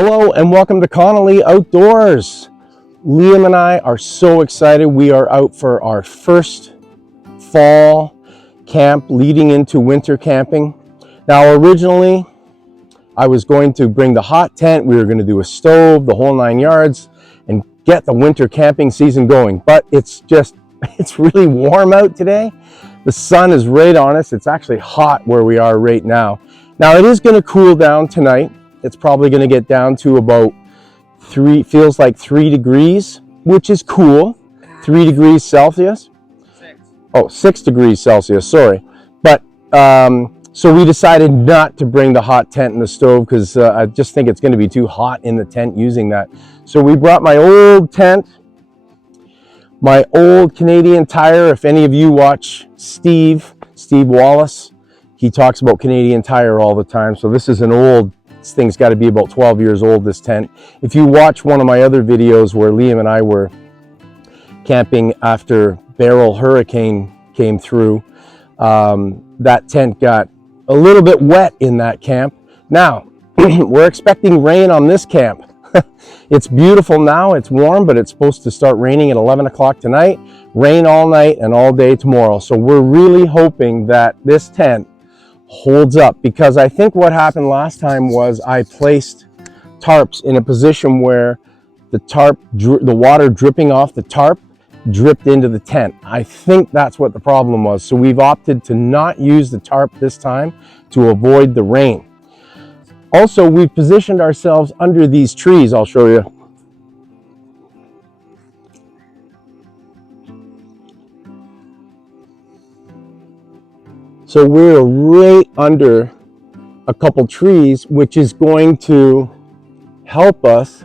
Hello and welcome to Connolly Outdoors. Liam and I are so excited. We are out for our first fall camp leading into winter camping. Now originally I was going to bring the hot tent. We were going to do a stove, the whole 9 yards, and get the winter camping season going. But it's really warm out today. The sun is right on us. It's actually hot where we are right now. Now it is going to cool down tonight. It's probably going to get down to about 3 degrees, which is cool. 3 degrees Celsius. 6 degrees Celsius, sorry. But so we decided not to bring the hot tent and the stove because I just think it's going to be too hot in the tent using that. So we brought my old tent, my old Canadian Tire. If any of you watch Steve Wallace, he talks about Canadian Tire all the time. So this is this thing's got to be about 12 years old, this tent. If you watch one of my other videos where Liam and I were camping after Beryl Hurricane came through, that tent got a little bit wet in that camp. Now, we're expecting rain on this camp. It's beautiful now, it's warm, but it's supposed to start raining at 11 o'clock tonight, rain all night and all day tomorrow. So we're really hoping that this tent holds up, because I think what happened last time was I placed tarps in a position where the water dripping off the tarp dripped into the tent. I think that's what the problem was. So we've opted to not use the tarp this time to avoid the rain. Also, we've positioned ourselves under these trees. I'll show you. So we're right under a couple trees, which is going to help us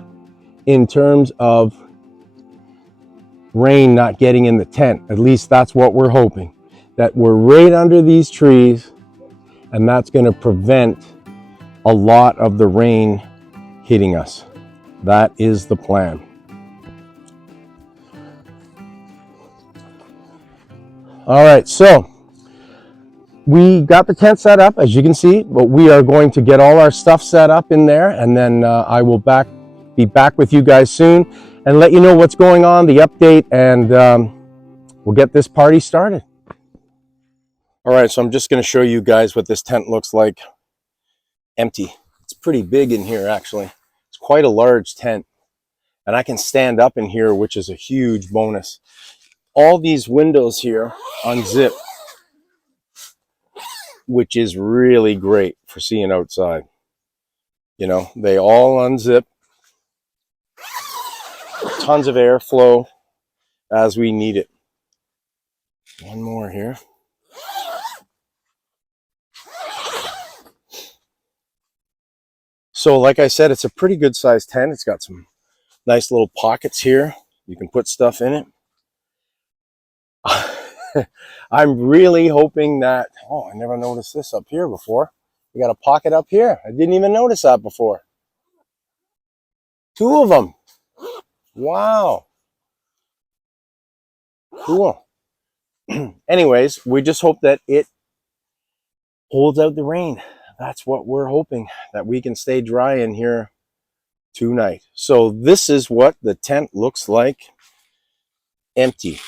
in terms of rain not getting in the tent. At least that's what we're hoping, that we're right under these trees, and that's going to prevent a lot of the rain hitting us. That is the plan. All right, so we got the tent set up, as you can see, but we are going to get all our stuff set up in there, and then I will be back with you guys soon and let you know what's going on, the update, and we'll get this party started. All right, so I'm just going to show you guys what this tent looks like empty. It's pretty big in here, actually. It's quite a large tent, and I can stand up in here, which is a huge bonus. All these windows here unzip, which is really great for seeing outside. You know, they all unzip. Tons of airflow as we need it. One more here. So like I said, it's a pretty good sized tent. It's got some nice little pockets here. You can put stuff in it. I'm really hoping that, oh, I never noticed this up here before. We got a pocket up here. I didn't even notice that before. 2 of them. Wow. Cool. Anyways, we just hope that it holds out the rain. That's what we're hoping, that we can stay dry in here tonight. So this is what the tent looks like empty.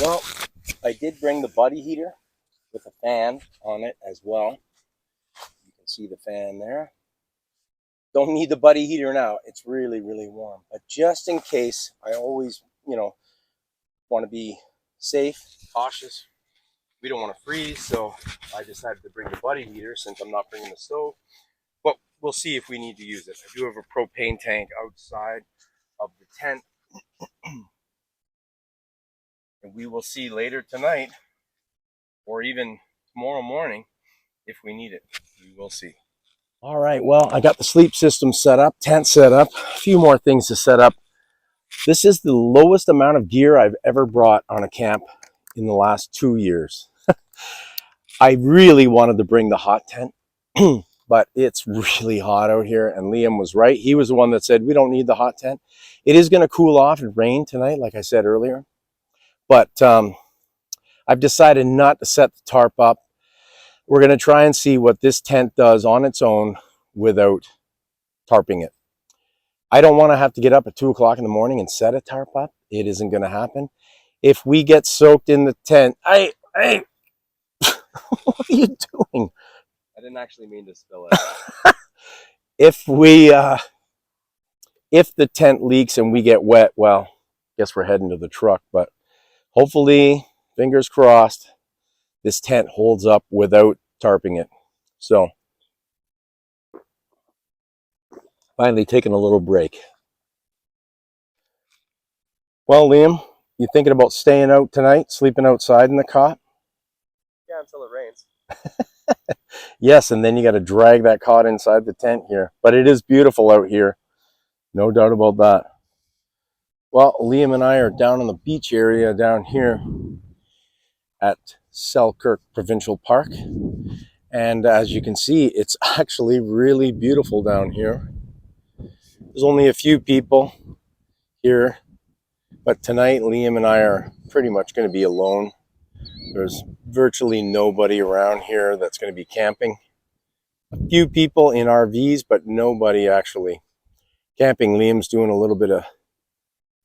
Well, I did bring the buddy heater with a fan on it as well. You can see the fan there. Don't need the buddy heater now. It's really, really warm. But just in case, I always, want to be safe, cautious. We don't want to freeze, so I decided to bring the buddy heater since I'm not bringing the stove. But we'll see if we need to use it. I do have a propane tank outside of the tent. And we will see later tonight or even tomorrow morning if we need it. We will see. All right, well, I got the sleep system set up, tent set up, a few more things to set up. This is the lowest amount of gear I've ever brought on a camp in the last 2 years. I really wanted to bring the hot tent, but it's really hot out here, and Liam was right. He was the one that said, we don't need the hot tent. It is going to cool off and rain tonight, like I said earlier, but I've decided not to set the tarp up. We're going to try and see what this tent does on its own without tarping it. I don't want to have to get up at 2 o'clock in the morning and set a tarp up. It isn't going to happen. If we get soaked in the tent, hey, what are you doing? I didn't actually mean to spill it. If the tent leaks and we get wet, well, guess we're heading to the truck. But hopefully, fingers crossed, this tent holds up without tarping it. So, finally taking a little break. Well, Liam, you thinking about staying out tonight, sleeping outside in the cot? Yeah, until it rains. Yes, and then you got to drag that cot inside the tent here. But it is beautiful out here. No doubt about that. Well, Liam and I are down on the beach area down here at Selkirk Provincial Park. And as you can see, it's actually really beautiful down here. There's only a few people here, but tonight Liam and I are pretty much going to be alone. There's virtually nobody around here that's going to be camping. A few people in RVs, but nobody actually camping. Liam's doing a little bit of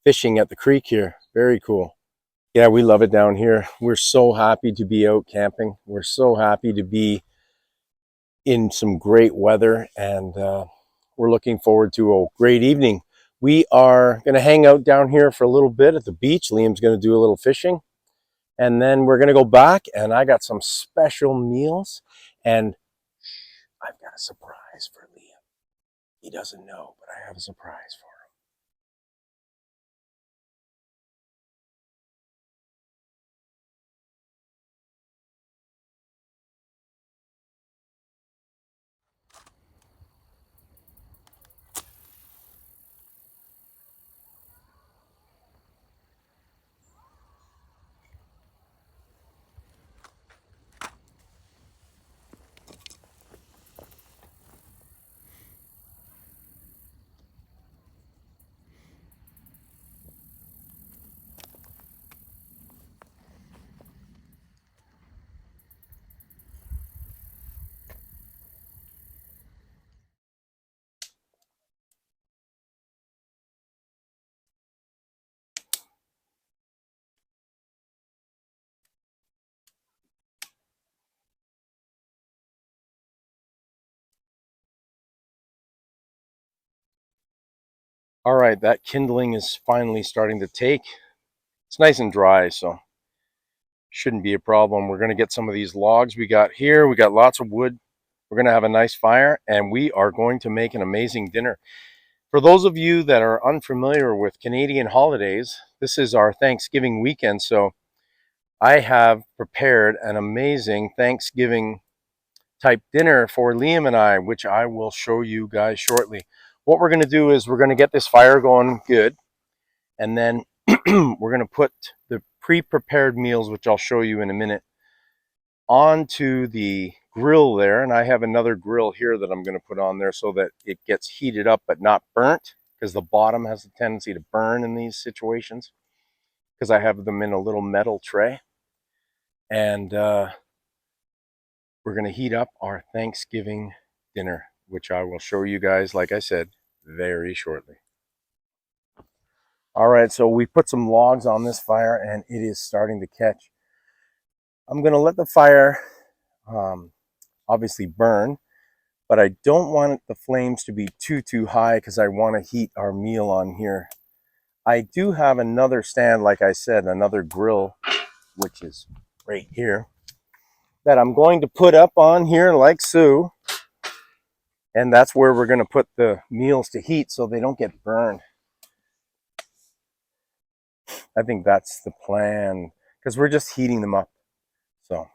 fishing at the creek here. Very cool. Yeah, we love it down here. We're so happy to be out camping. We're so happy to be in some great weather, and we're looking forward to a great evening. We are going to hang out down here for a little bit at the beach. Liam's going to do a little fishing, and then we're going to go back, and I got some special meals, and I've got a surprise for Liam. He doesn't know, but I have a surprise for him. All right, that kindling is finally starting to take. It's nice and dry, so shouldn't be a problem. We're going to get some of these logs we got here. We got lots of wood. We're going to have a nice fire, and we are going to make an amazing dinner. For those of you that are unfamiliar with Canadian holidays, this is our Thanksgiving weekend, so I have prepared an amazing Thanksgiving type dinner for Liam and I, which I will show you guys shortly. What we're going to do is we're going to get this fire going good, and then we're going to put the pre-prepared meals, which I'll show you in a minute, onto the grill there. And I have another grill here that I'm going to put on there so that it gets heated up but not burnt, because the bottom has a tendency to burn in these situations, because I have them in a little metal tray. And we're going to heat up our Thanksgiving dinner, which I will show you guys, like I said, very shortly. All right, so we put some logs on this fire and it is starting to catch. I'm going to let the fire obviously burn, but I don't want the flames to be too high because I want to heat our meal on here. I do have another stand, like I said, another grill, which is right here, that I'm going to put up on here like so. And that's where we're going to put the meals to heat so they don't get burned. I think that's the plan because we're just heating them up. So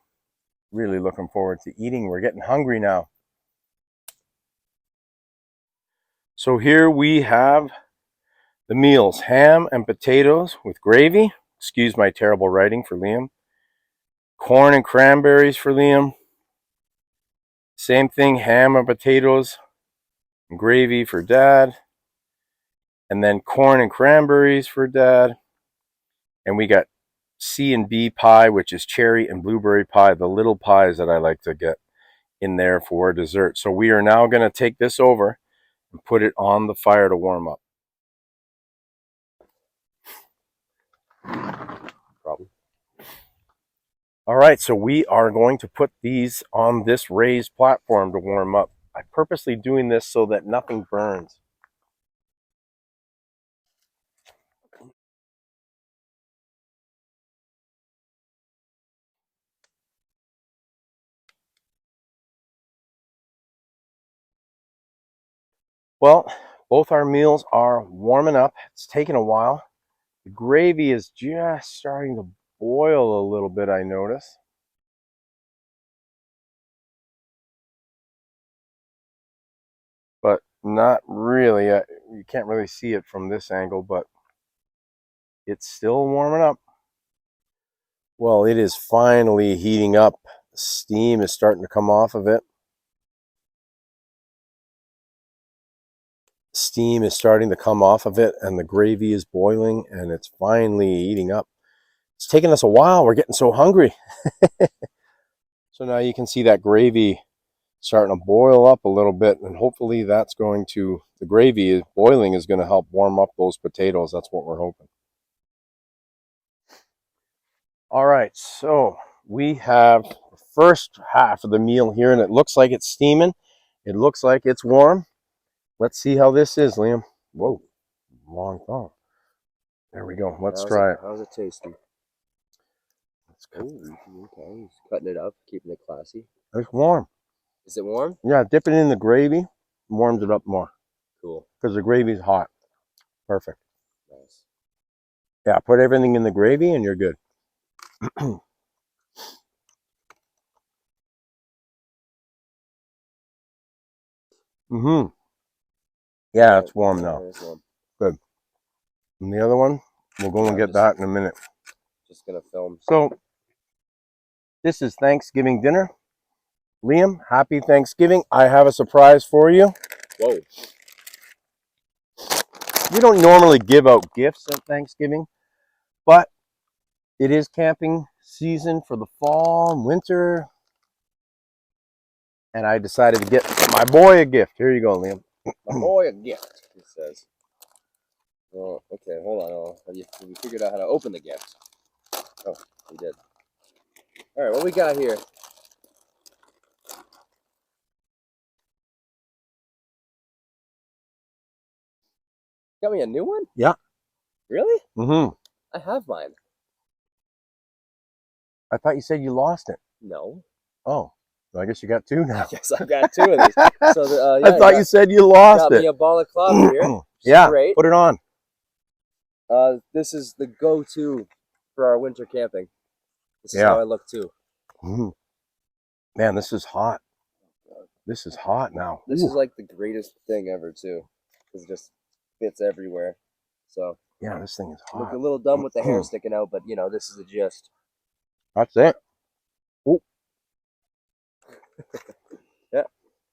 really looking forward to eating. We're getting hungry now. So here we have the meals, ham and potatoes with gravy. Excuse my terrible writing for Liam. Corn and cranberries for Liam. Same thing, ham and potatoes and gravy for Dad. And then corn and cranberries for Dad. And we got C and B pie, which is cherry and blueberry pie, the little pies that I like to get in there for dessert. So we are now going to take this over and put it on the fire to warm up. Problem. All right, so we are going to put these on this raised platform to warm up. I'm purposely doing this so that nothing burns. Well, both our meals are warming up. It's taken a while. The gravy is just starting to boil a little bit, I notice. But not really. You can't really see it from this angle, but it's still warming up. Well, it is finally heating up. Steam is starting to come off of it. Steam is starting to come off of it, and the gravy is boiling, and it's finally heating up. It's taking us a while. We're getting so hungry. So now you can see that gravy starting to boil up a little bit, and hopefully that's going to, the gravy boiling is going to help warm up those potatoes. That's what we're hoping. All right, so we have the first half of the meal here, and it looks like it's steaming. It looks like it's warm. Let's see how this is, Liam. Whoa, long thong. There we go. Let's try it. How's it tasting? Oh, okay. He's cutting it up, keeping it classy. It's warm. Is it warm? Yeah, dip it in the gravy, warms it up more. Cool. Because the gravy's hot. Perfect. Nice. Yeah, put everything in the gravy and you're good. Mm-hmm. Yeah, it's warm now. It's warm. Good. And the other one, we'll go and get that in a minute. Just gonna film. So, this is Thanksgiving dinner. Liam, happy Thanksgiving. I have a surprise for you. Whoa. We don't normally give out gifts at Thanksgiving, but it is camping season for the fall and winter. And I decided to get my boy a gift. Here you go, Liam. My boy a gift, he says. Oh, okay, hold on. Have you figured out how to open the gift? Oh, we did. All right, what we got here? Got me a new one? Yeah. Really? Mm-hmm. I have mine. I thought you said you lost it. No. Oh, well, I guess you got two now. Yes, I've got two of these. So yeah, I thought you said you lost got it. me a balaclava here. Yeah, great. put it on. This is the go-to for our winter camping. This is Yeah. how I look too. Mm-hmm. Man, this is hot. This is hot now. This is like the greatest thing ever too, because it just fits everywhere. So yeah, this thing is hot. look a little dumb with the hair sticking out, but you know this is the gist. That's it. Ooh.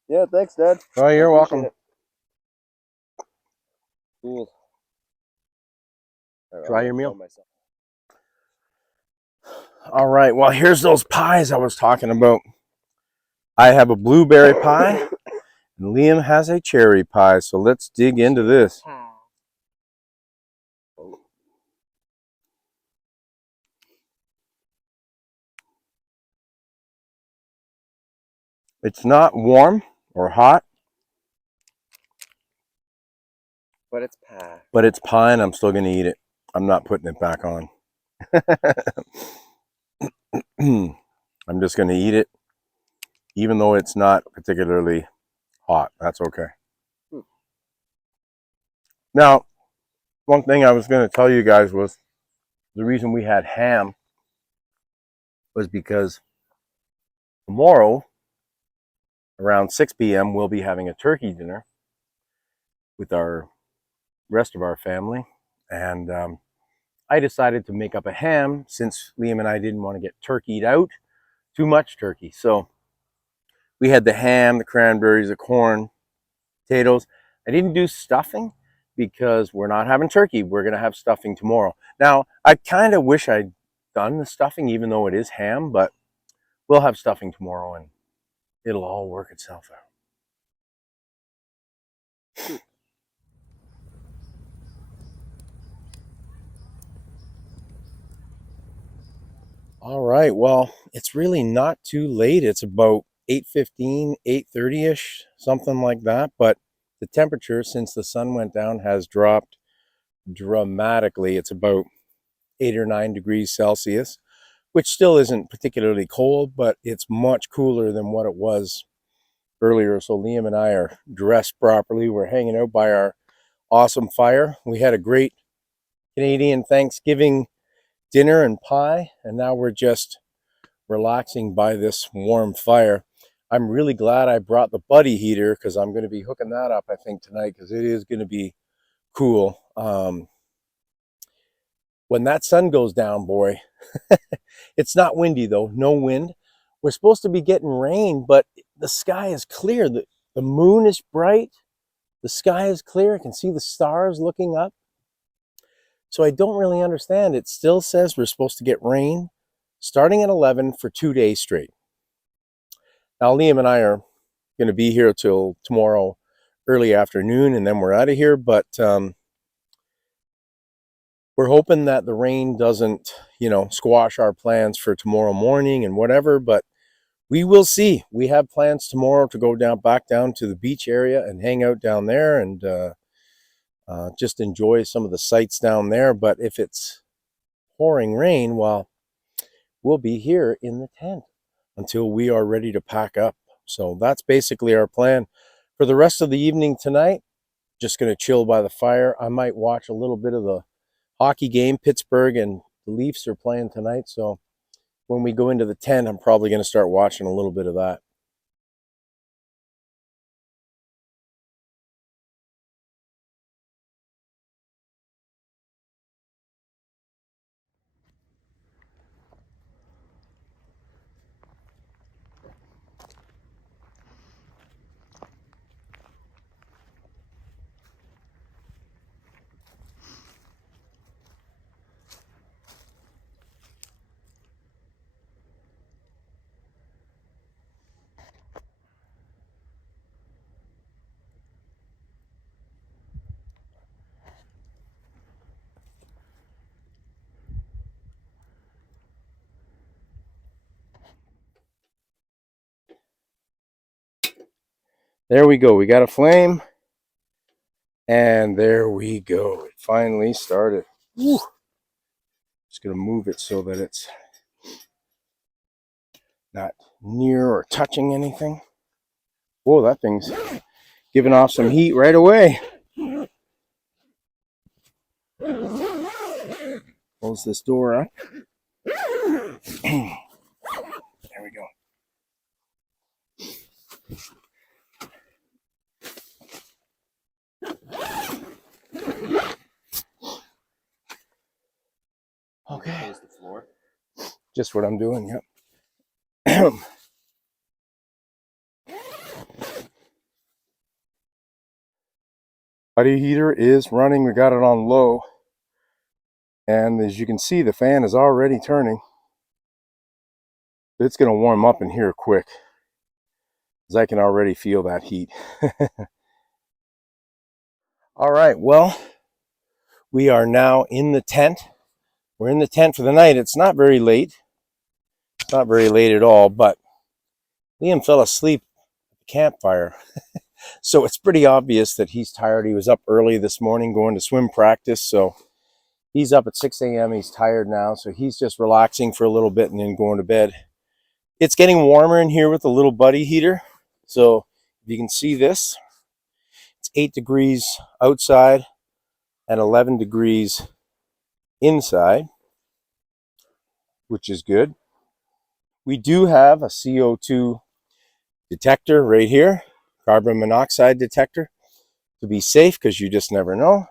Yeah. Thanks, Dad. Oh, you're welcome. Cool. Right, Try your meal. All right. Well, here's those pies I was talking about. I have a blueberry pie, and Liam has a cherry pie. So let's dig into this. It's not warm or hot, but it's pie. but it's pie, and I'm still going to eat it. I'm not putting it back on. I'm just going to eat it, even though it's not particularly hot. That's okay. Now, one thing I was going to tell you guys was the reason we had ham was because tomorrow, around 6 p.m., we'll be having a turkey dinner with our rest of our family. And I decided to make up a ham since Liam and I didn't want to get turkeyed out, too much turkey. So we had the ham, the cranberries, the corn, potatoes. I didn't do stuffing because we're not having turkey. We're going to have stuffing tomorrow. Now, I kind of wish I'd done the stuffing, even though it is ham, but we'll have stuffing tomorrow and it'll all work itself out. All right, well, it's really not too late. It's about 8:15, 8:30-ish, something like that. But the temperature, since the sun went down, has dropped dramatically. It's about 8 or 9 degrees Celsius, which still isn't particularly cold, but it's much cooler than what it was earlier. So Liam and I are dressed properly. We're hanging out by our awesome fire. We had a great Canadian Thanksgiving dinner and pie, and now we're just relaxing by this warm fire. I'm really glad I brought the buddy heater because I'm going to be hooking that up, I think, tonight because it is going to be cool. When that sun goes down, boy, it's not windy though, no wind. We're supposed to be getting rain, but the sky is clear. The moon is bright. The sky is clear. I can see the stars looking up. So I don't really understand. It still says we're supposed to get rain starting at 11 for 2 days straight. Now, Liam and I are going to be here till tomorrow early afternoon, and then we're out of here. But we're hoping that the rain doesn't, squash our plans for tomorrow morning and whatever. But we will see. We have plans tomorrow to go back down to the beach area and hang out down there and just enjoy some of the sights down there. But if it's pouring rain, well, we'll be here in the tent until we are ready to pack up. So that's basically our plan for the rest of the evening tonight. Just going to chill by the fire. I might watch a little bit of the hockey game. Pittsburgh and the Leafs are playing tonight. So when we go into the tent, I'm probably going to start watching a little bit of that. There we go. We got a flame. And there we go. It finally started. Woo. Just going to move it so that it's not near or touching anything. Whoa, that thing's giving off some heat right away. Close this door up. There we go. Okay. Close the floor. Just what I'm doing, yep. Buddy heater is running. We got it on low. And as you can see, the fan is already turning. It's going to warm up in here quick, because I can already feel that heat. All right, well, we are now in the tent. We're in the tent for the night. It's not very late. It's not very late at all, but Liam fell asleep campfire. So it's pretty obvious that he's tired. He was up early this morning going to swim practice. So he's up at 6 a.m. He's tired now. So he's just relaxing for a little bit and then going to bed. It's getting warmer in here with the little buddy heater. So if you can see this, it's 8 degrees outside and 11 degrees inside, which is good. We do have a CO2 detector right here, carbon monoxide detector, to be safe because you just never know.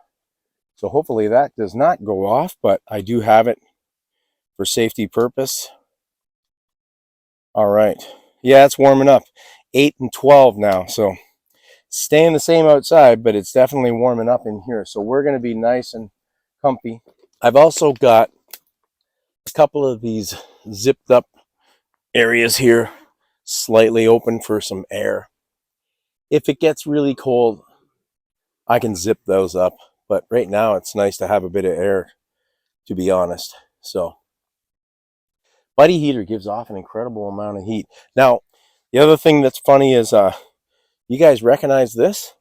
So hopefully that does not go off, but I do have it for safety purpose. All right. Yeah, it's warming up. 8 and 12 now. So staying the same outside, but it's definitely warming up in here. So we're going to be nice and comfy. I've also got a couple of these zipped up areas here, slightly open for some air. If it gets really cold, I can zip those up. But right now it's nice to have a bit of air, to be honest. So Buddy Heater gives off an incredible amount of heat. Now, the other thing that's funny is, you guys recognize this?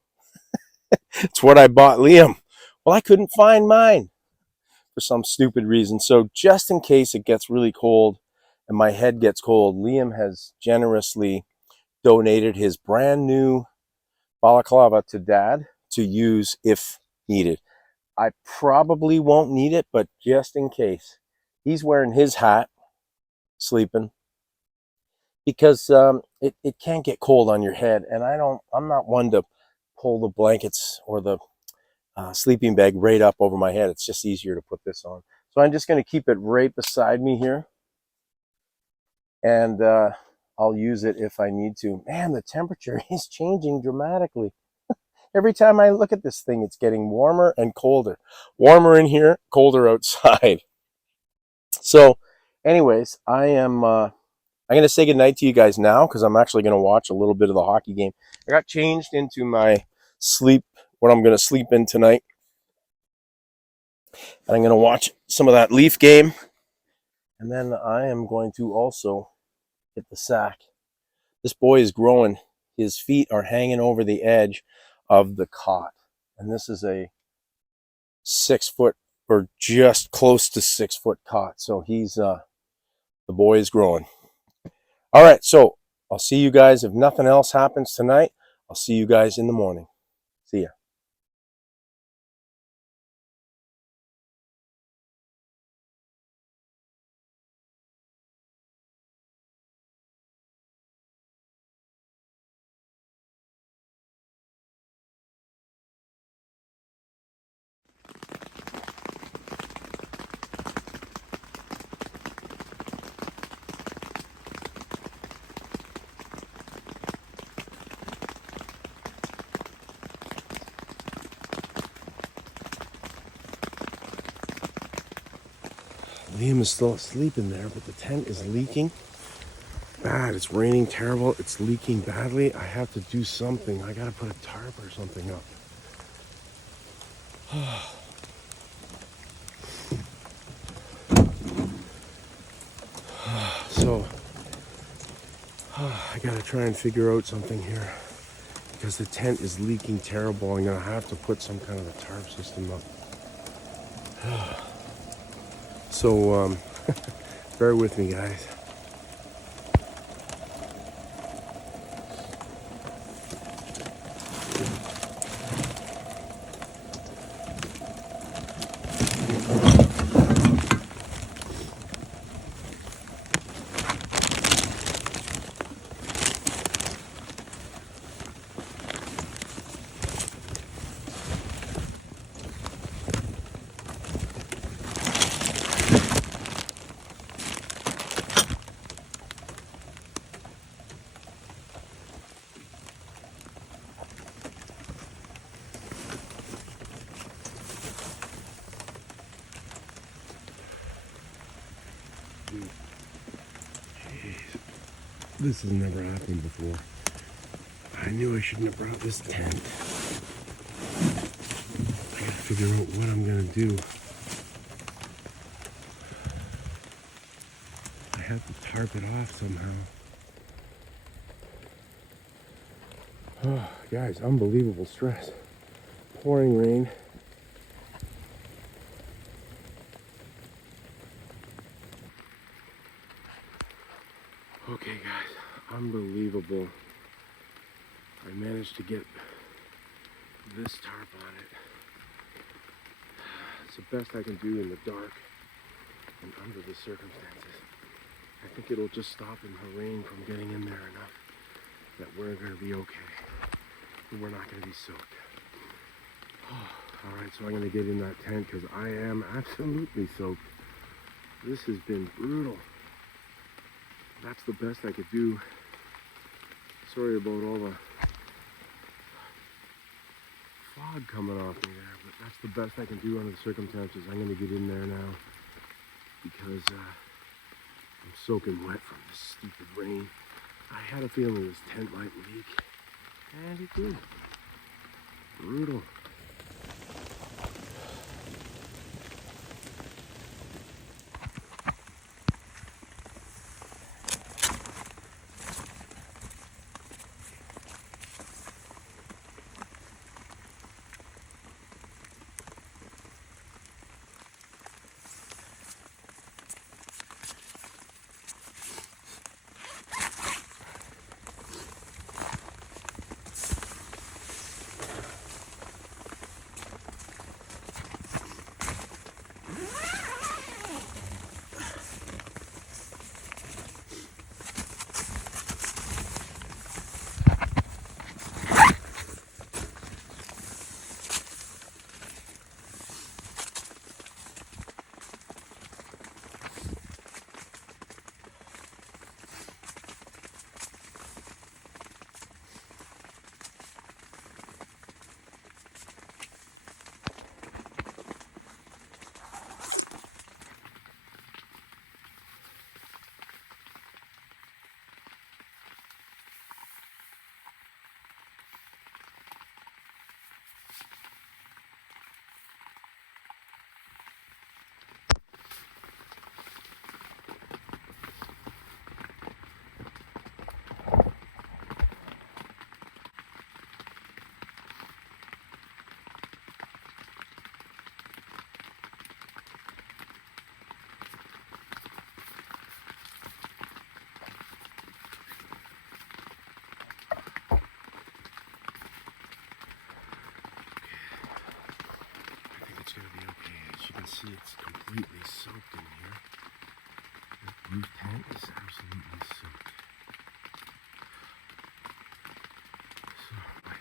It's what I bought Liam. Well, I couldn't find mine for some stupid reason. So just in case it gets really cold and my head gets cold, Liam has generously donated his brand new balaclava to Dad to use if needed. I probably won't need it, but just in case. He's wearing his hat, sleeping, because it can get cold on your head, and I'm not one to pull the blankets or the sleeping bag right up over my head. It's just easier to put this on. So I'm just going to keep it right beside me here, and I'll use it if I need to. Man, the temperature is changing dramatically. Every time I look at this thing, it's getting warmer and colder. Warmer in here, colder outside. So anyways, I'm going to say goodnight to you guys now because I'm actually going to watch a little bit of the hockey game. I got changed into my sleep, what I'm going to sleep in tonight. And I'm going to watch some of that Leaf game. And then I am going to also hit the sack. This boy is growing. His feet are hanging over the edge of the cot. And this is a 6 foot or just close to 6 foot cot. So he's, the boy is growing. All right. So I'll see you guys. If nothing else happens tonight, I'll see you guys in the morning. See ya. Liam is still asleep in there, but the tent is leaking bad. It's raining terrible. It's leaking badly. I have to do something. I gotta put a tarp or something up. So I gotta try and figure out something here because the tent is leaking terrible. I'm gonna have to put some kind of a tarp system up. So bear with me, guys. This has never happened before. I knew I shouldn't have brought this tent. I gotta figure out what I'm gonna do. I have to tarp it off somehow. Oh, guys, unbelievable stress. Pouring rain. Okay, guys, unbelievable. I managed to get this tarp on it. It's the best I can do in the dark and under the circumstances. I think it'll just stop the rain from getting in there enough that we're going to be okay. And we're not going to be soaked. Oh, all right, so I'm going to get in that tent because I am absolutely soaked. This has been brutal. That's the best I could do. Sorry about all the fog coming off me there, but that's the best I can do under the circumstances. I'm going to get in there now because I'm soaking wet from this stupid rain. I had a feeling this tent might leak, and it did. Brutal. It's going to be okay. As you can see, it's completely soaked in here. The roof tent is absolutely soaked. So, my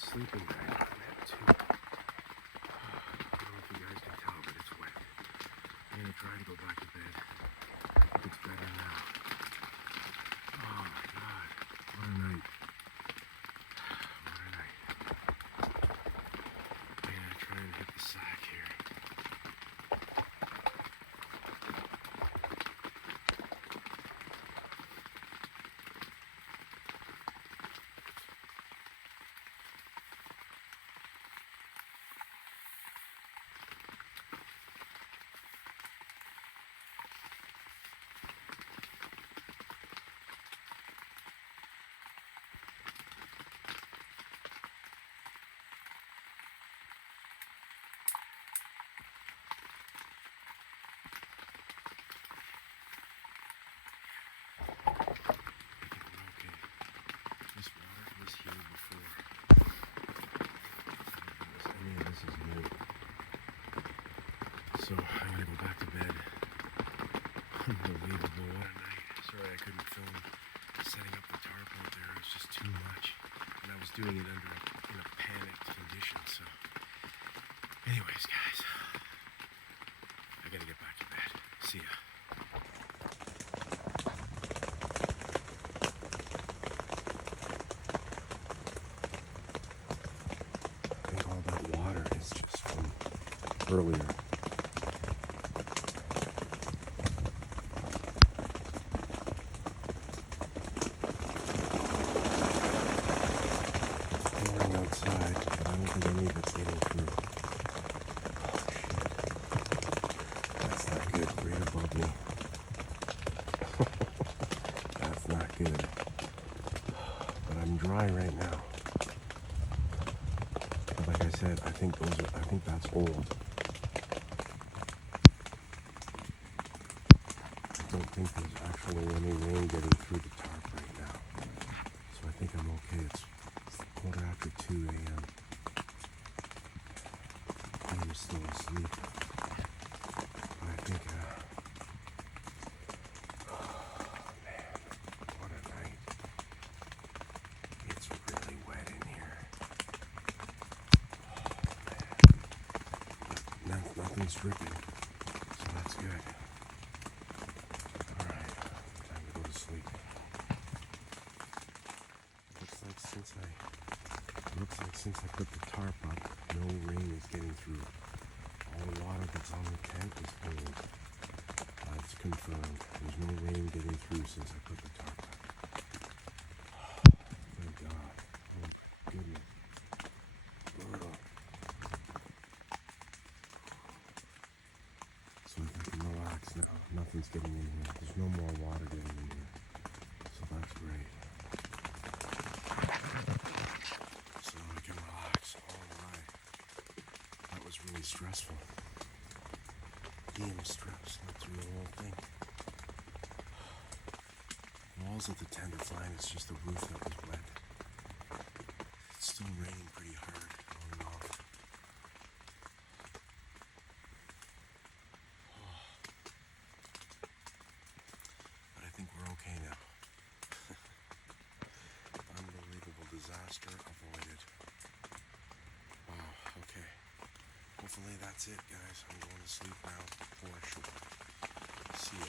sleeping bag is wet too. I don't know if you guys can tell, but it's wet. I'm going to try to go back to bed. I think it's better now. Oh my God. What a night. What a night. I'm going to try and hit the sack here. Here before. Any of this is new. So I'm gonna go back to bed. Unbelievable, what a night. Sorry I couldn't film setting up the tarp out there. It was just too much. And I was doing it in a panicked condition, so. Anyways, guys. I gotta get back to bed. See ya. Earlier. Pouring outside, but I don't think any of it's getting through. Oh shit. That's not good. Right above me. That's not good. But I'm dry right now. I think that's old. I don't think there's actually any rain getting through the tarp right now. So I think I'm okay. It's 2:15 a.m. I'm still asleep. But I think, man, what a night. It's really wet in here. Nothing's dripping, so that's good. Alright, time to go to sleep. Looks like since I put the tarp up, no rain is getting through. All the water that's on the tent is old. It's confirmed. There's no rain getting through since I put the tarp up. Thank God. Oh my goodness. Brutal. So I can relax now. Nothing's getting in here. There's no more water getting in here. So that's great. So I can relax. Alright. That was really stressful. Being stressed, slept through the whole thing. Walls of the tent are fine. It's just the roof that was wet. It's still raining pretty hard on and off. But I think we're okay now. Unbelievable disaster avoided. Wow, okay. Hopefully that's it, guys. I'm going to sleep now for sure. See ya.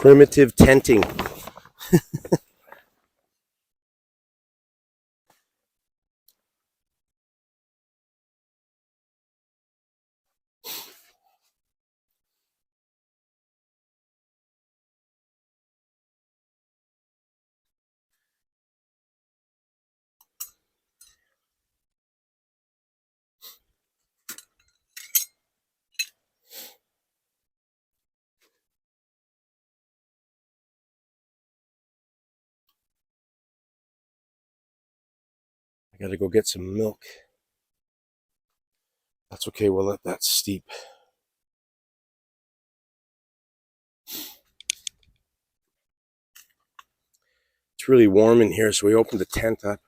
Primitive tenting. I gotta go get some milk. That's okay, we'll let that steep. It's really warm in here, so we opened the tent up.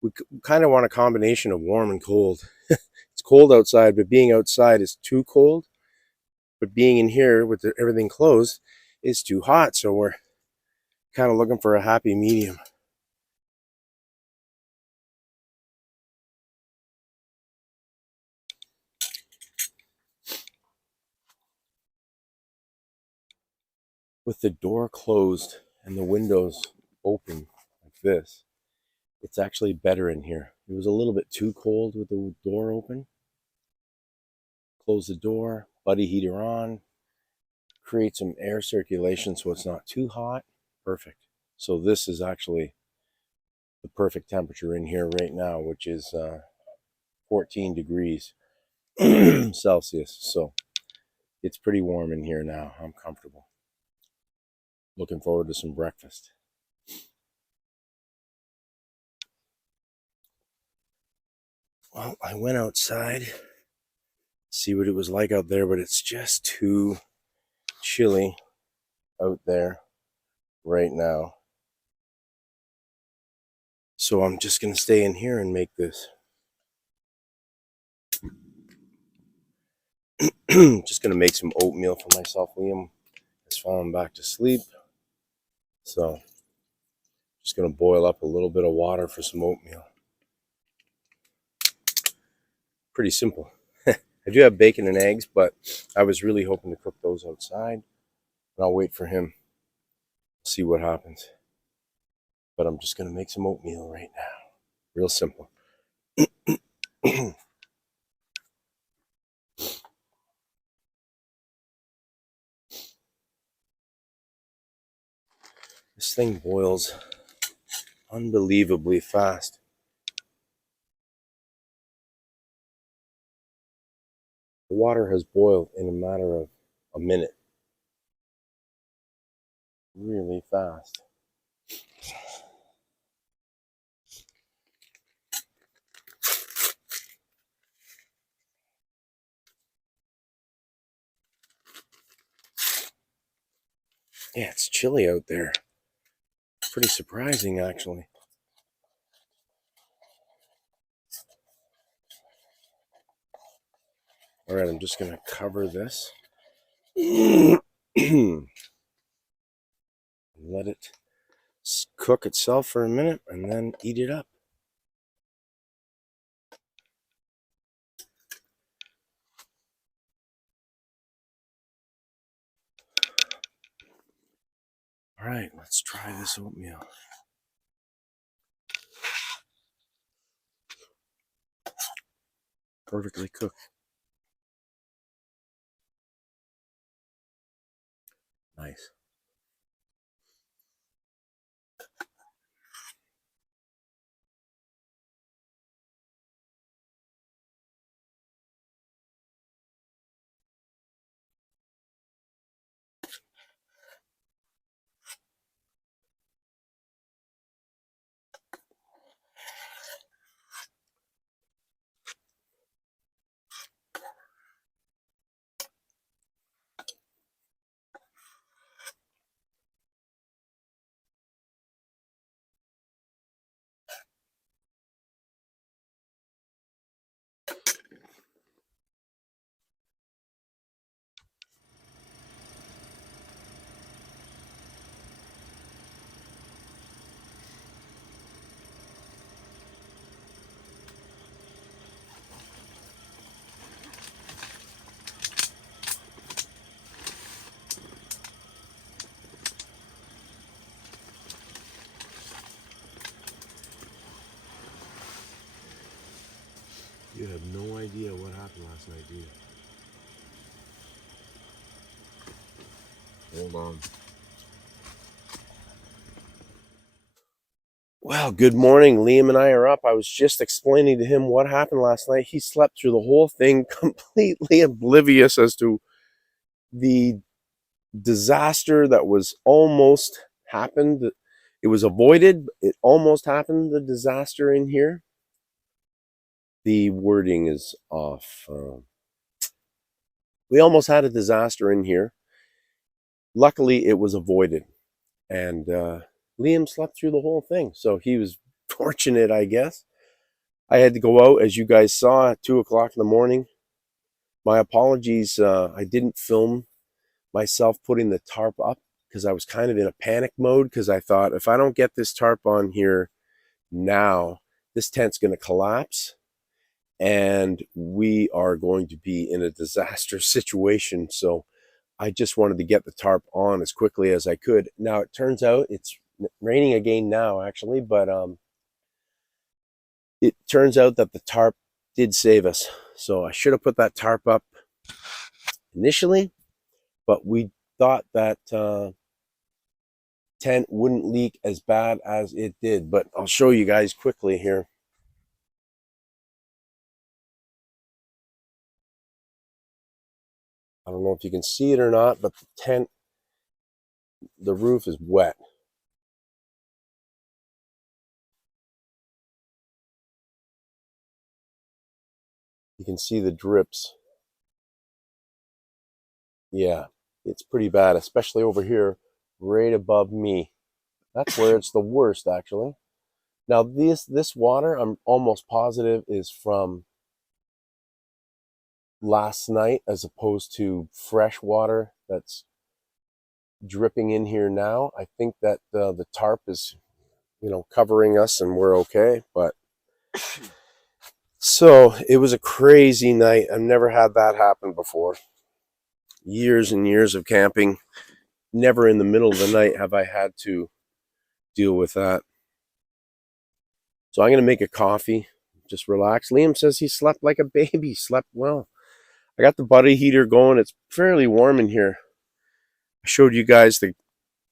We kind of want a combination of warm and cold. It's cold outside, but being outside is too cold. But being in here with everything closed is too hot, so we're kind of looking for a happy medium. With the door closed and the windows open like this, it's actually better in here. It was a little bit too cold with the door open. Close the door, buddy heater on, create some air circulation so it's not too hot. Perfect. So this is actually the perfect temperature in here right now, which is 14 degrees Celsius. So it's pretty warm in here now. I'm comfortable. Looking forward to some breakfast. Well, I went outside, see what it was like out there, but it's just too chilly out there right now. So I'm just going to stay in here and make this. Just going to make some oatmeal for myself. Liam has fallen back to sleep. So just going to boil up a little bit of water for some oatmeal. Pretty simple. I do have bacon and eggs, but I was really hoping to cook those outside. And I'll wait for him. See what happens. But I'm just going to make some oatmeal right now. Real simple. This thing boils unbelievably fast. The water has boiled in a matter of a minute. Really fast. Yeah, it's chilly out there. Pretty surprising, actually. All right, I'm just going to cover this. Let it cook itself for a minute and then eat it up. All right, let's try this oatmeal. Perfectly cooked. Nice. idea what happened last night, do you? Hold on. Well, good morning. Liam and I are up. I was just explaining to him what happened last night. He slept through the whole thing, completely oblivious as to the disaster that was almost happened. It was avoided. It almost happened, the disaster in here. The wording is off. We almost had a disaster in here. Luckily, it was avoided. And Liam slept through the whole thing. So he was fortunate, I guess. I had to go out, as you guys saw, at 2 o'clock in the morning. My apologies. I didn't film myself putting the tarp up because I was kind of in a panic mode because I thought if I don't get this tarp on here now, this tent's going to collapse and we are going to be in a disaster situation. So I just wanted to get the tarp on as quickly as I could. Now it turns out it's raining again now, actually, but it turns out that the tarp did save us. So I should have put that tarp up initially, but we thought that tent wouldn't leak as bad as it did. But I'll show you guys quickly here. I don't know if you can see it or not, but the tent, the roof is wet. You can see the drips. Yeah, it's pretty bad, especially over here, right above me. That's where it's the worst, actually. Now, this water, I'm almost positive, is from last night as opposed to fresh water that's dripping in here now. I think that the tarp is, covering us and we're okay. But so it was a crazy night. I've never had that happen before. Years and years of camping. Never in the middle of the night have I had to deal with that. So I'm going to make a coffee, just relax. Liam says he slept like a baby, slept well. I got the buddy heater going. It's fairly warm in here. I showed you guys the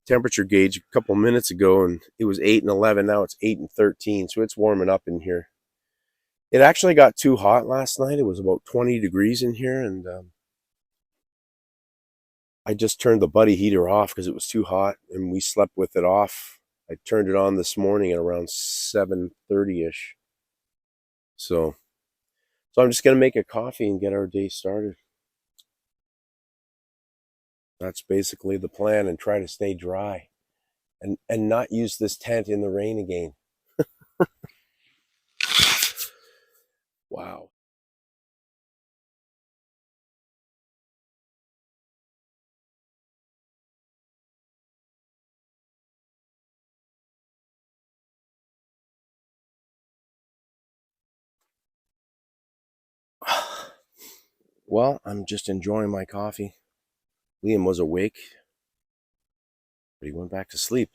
temperature gauge a couple minutes ago, and it was 8 and 11. Now it's 8 and 13, so it's warming up in here. It actually got too hot last night. It was about 20 degrees in here, and I just turned the buddy heater off because it was too hot, and we slept with it off. I turned it on this morning at around 7:30ish. So I'm just going to make a coffee and get our day started. That's basically the plan, and try to stay dry and not use this tent in the rain again. Wow. Well, I'm just enjoying my coffee. Liam was awake, but he went back to sleep.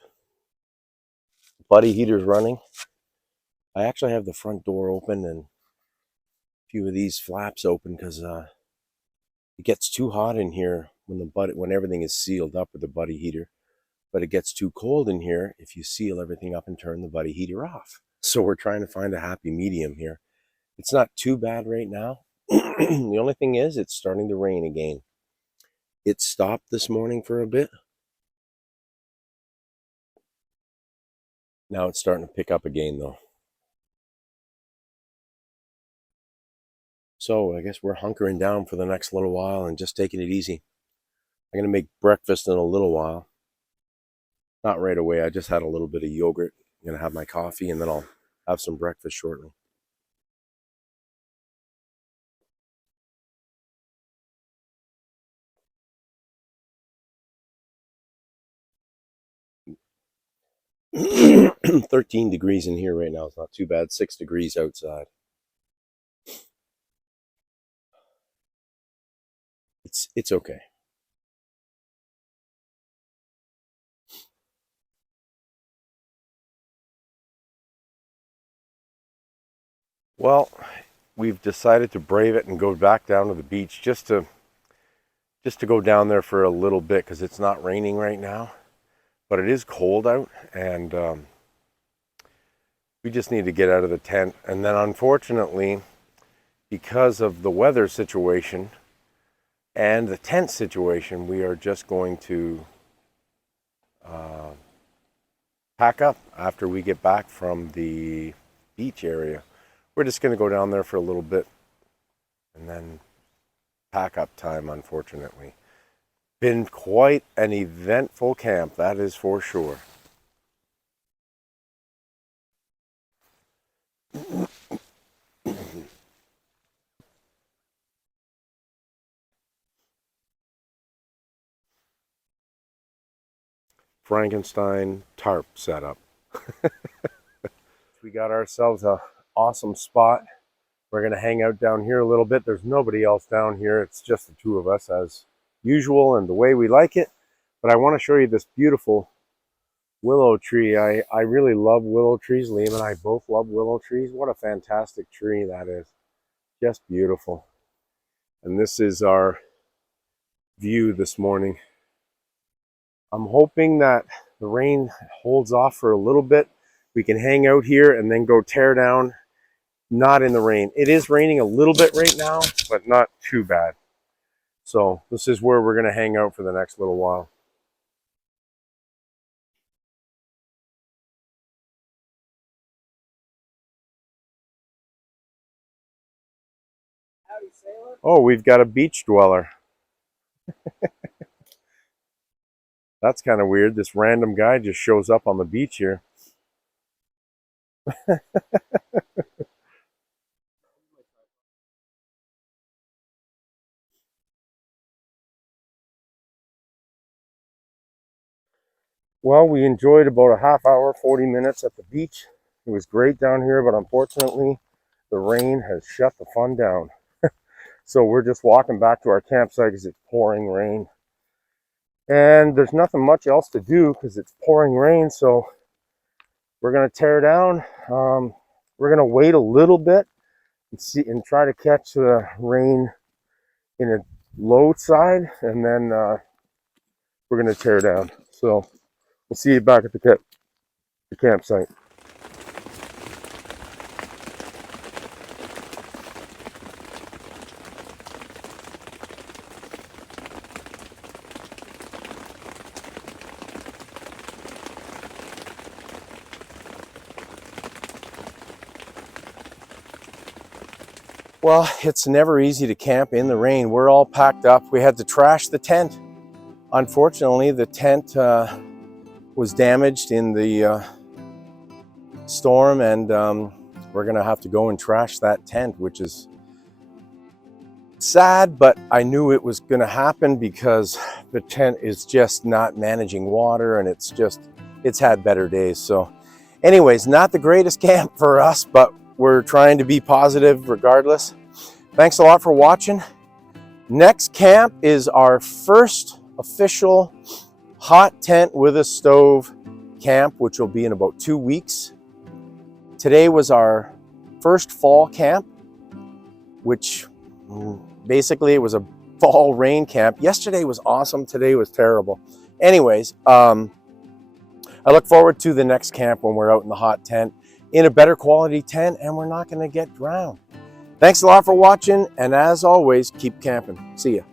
Buddy heater's running. I actually have the front door open and a few of these flaps open because it gets too hot in here when everything is sealed up with the buddy heater. But it gets too cold in here if you seal everything up and turn the buddy heater off. So we're trying to find a happy medium here. It's not too bad right now. The only thing is it's starting to rain again. It stopped this morning for a bit. Now it's starting to pick up again though. So I guess we're hunkering down for the next little while and just taking it easy. I'm going to make breakfast in a little while. Not right away. I just had a little bit of yogurt. I'm going to have my coffee and then I'll have some breakfast shortly. "13 degrees in here right now. It's not too bad. 6 degrees outside. It's okay." Well, we've decided to brave it and go back down to the beach just to go down there for a little bit, because it's not raining right now, but it is cold out, and we just need to get out of the tent. And then unfortunately, because of the weather situation and the tent situation, we are just going to pack up after we get back from the beach area. We're just going to go down there for a little bit and then pack up time, unfortunately. Been quite an eventful camp, that is for sure. Frankenstein tarp setup. We got ourselves a awesome spot. We're gonna hang out down here a little bit. There's nobody else down here. It's just the two of us as usual and the way we like it. But I want to show you this beautiful willow tree. I really love willow trees. Liam and I both love willow trees. What a fantastic tree that is. Just beautiful. And this is our view this morning. I'm hoping that the rain holds off for a little bit. We can hang out here and then go tear down, not in the rain. It is raining a little bit right now, but not too bad. So this is where we're going to hang out for the next little while. Howdy, sailor. Oh, we've got a beach dweller. That's kind of weird. This random guy just shows up on the beach here. Well, we enjoyed about a half hour, 40 minutes at the beach. It was great down here, but unfortunately, the rain has shut the fun down. So we're just walking back to our campsite because it's pouring rain. And there's nothing much else to do because it's pouring rain, so we're going to tear down. We're going to wait a little bit and try to catch the rain in a low side, and then we're going to tear down. So we'll see you back at the campsite. Well, it's never easy to camp in the rain. We're all packed up. We had to trash the tent. Unfortunately, the tent was damaged in the storm, and we're gonna have to go and trash that tent, which is sad, but I knew it was gonna happen because the tent is just not managing water, and it's had better days. So anyways, not the greatest camp for us, but we're trying to be positive regardless. Thanks a lot for watching. Next camp is our first official hot tent with a stove camp, which will be in about 2 weeks. Today was our first fall camp, which basically it was a fall rain camp. Yesterday was awesome, today was terrible. Anyways, I look forward to the next camp when we're out in the hot tent, in a better quality tent, and we're not going to get drowned. Thanks a lot for watching, and as always, keep camping. See ya.